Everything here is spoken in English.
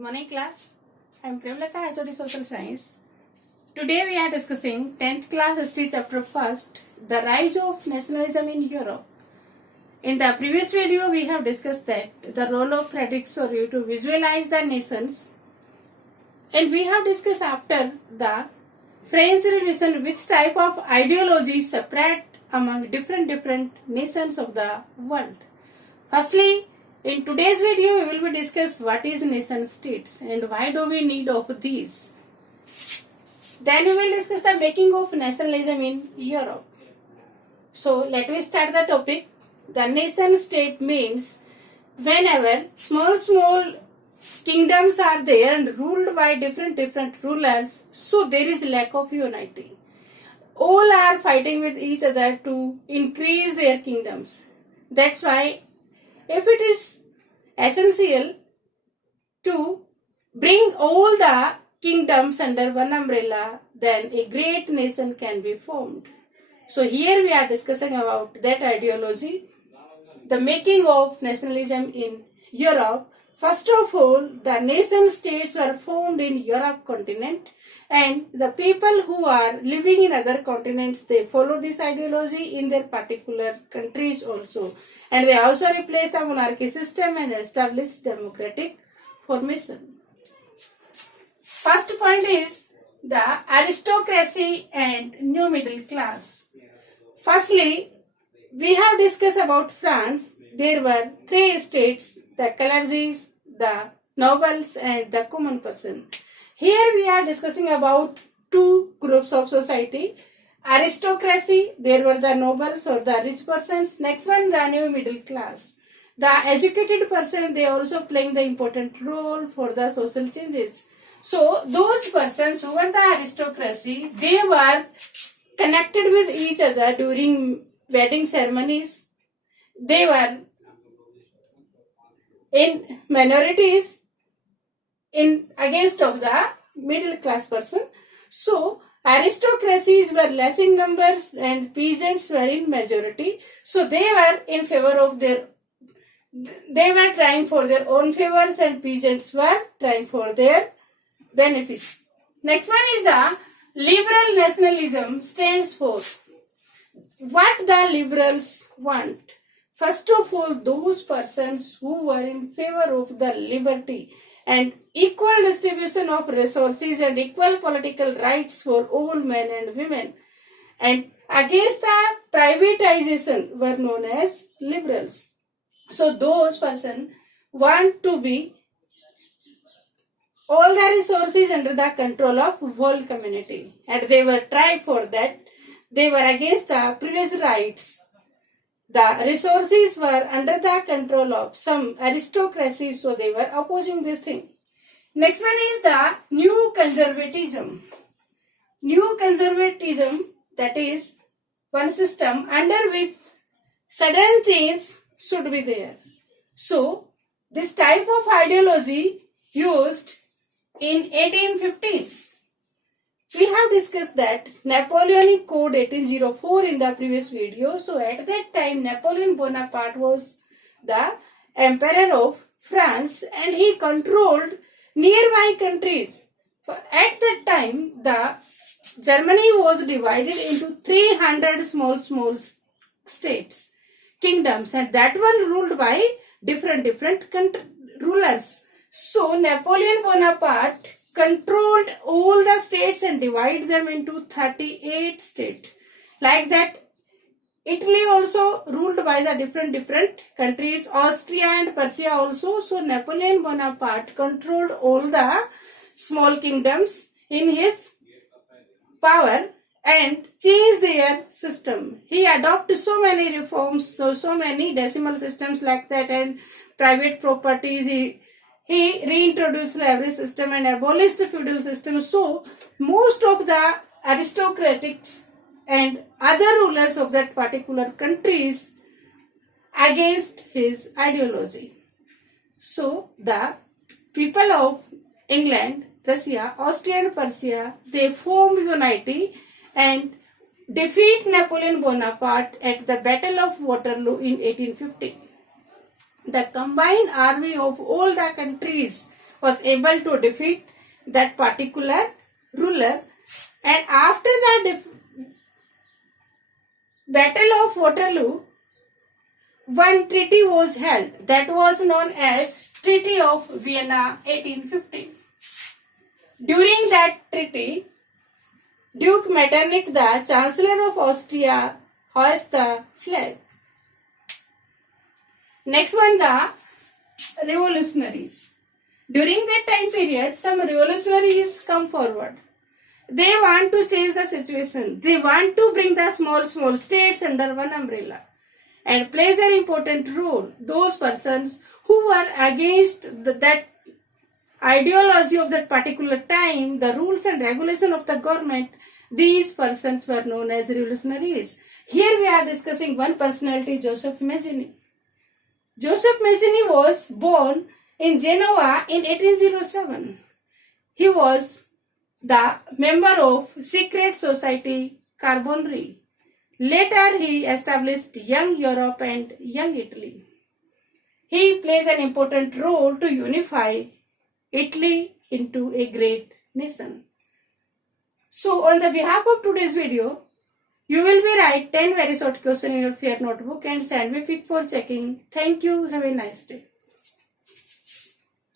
morning class. I am Premlata, HOD Social Science. Today we are discussing 10th class history chapter 1st, the rise of nationalism in Europe. In the previous video we have discussed that the role of Frederick Sorry to visualize the nations, and we have discussed after the French Revolution which type of ideology separate among different nations of the world. Firstly, in today's video, we will be discuss what is nation states and why do we need of these. Then we will discuss the making of nationalism in Europe. So let me start the topic. The nation state means whenever small kingdoms are there and ruled by different rulers, so there is lack of unity. All are fighting with each other to increase their kingdoms. That's why if it is essential to bring all the kingdoms under one umbrella, then a great nation can be formed. So here we are discussing about that ideology, the making of nationalism in Europe. First of all, the nation states were formed in Europe continent, and the people who are living in other continents, they follow this ideology in their particular countries also. And they also replace the monarchy system and establish democratic formation. First point is the aristocracy and new middle class. Firstly, we have discussed about France. There were three states, the clergies, the nobles and the common person. Here we are discussing about two groups of society. Aristocracy, there were the nobles or the rich persons. Next one, the new middle class. The educated person, they also playing the important role for the social changes. So those persons who were the aristocracy, they were connected with each other during wedding ceremonies. They were in minorities in against of the middle class person. So aristocracies were less in numbers and peasants were in majority. So they were in favor of they were trying for their own favors and peasants were trying for their benefits. Next one is the liberal nationalism stands for. What the liberals want? First of all, those persons who were in favor of the liberty and equal distribution of resources and equal political rights for all men and women, and against the privatization were known as liberals. So those persons want to be all the resources under the control of whole community, and they were trying for that. They were against the privilege rights. The resources were under the control of some aristocracy, so they were opposing this thing. Next one is the new conservatism. New conservatism, that is one system under which sudden change should be there. So this type of ideology used in 1815. We have discussed that Napoleonic Code 1804 in the previous video. So at that time Napoleon Bonaparte was the emperor of France and he controlled nearby countries. At that time the Germany was divided into 300 small states, kingdoms, and that one ruled by different rulers. So Napoleon Bonaparte controlled all the states and divided them into 38 states. Like that, Italy also ruled by the different countries, Austria and Persia also. So Napoleon Bonaparte controlled all the small kingdoms in his power and changed their system. He adopted so many reforms, so many decimal systems like that, and private properties. He reintroduced slavery system and abolished the feudal system. So most of the aristocrats and other rulers of that particular countries against his ideology. So the people of England, Russia, Austria and Persia, they formed unity and defeat Napoleon Bonaparte at the Battle of Waterloo in 1850. The combined army of all the countries was able to defeat that particular ruler. And after the Battle of Waterloo, one treaty was held that was known as Treaty of Vienna 1815. During that treaty, Duke Metternich, the Chancellor of Austria, hoisted the flag. Next one, the revolutionaries. During that time period, some revolutionaries come forward. They want to change the situation. They want to bring the small states under one umbrella and plays an important role. Those persons who were against that ideology of that particular time, the rules and regulation of the government, these persons were known as revolutionaries. Here we are discussing one personality, Joseph Mazzini. Joseph Mazzini was born in Genoa in 1807. He was the member of secret society Carbonari. Later he established Young Europe and Young Italy. He plays an important role to unify Italy into a great nation. So on the behalf of today's video, you will be write 10 very short questions in your fair notebook and send me pic for checking. Thank you. Have a nice day.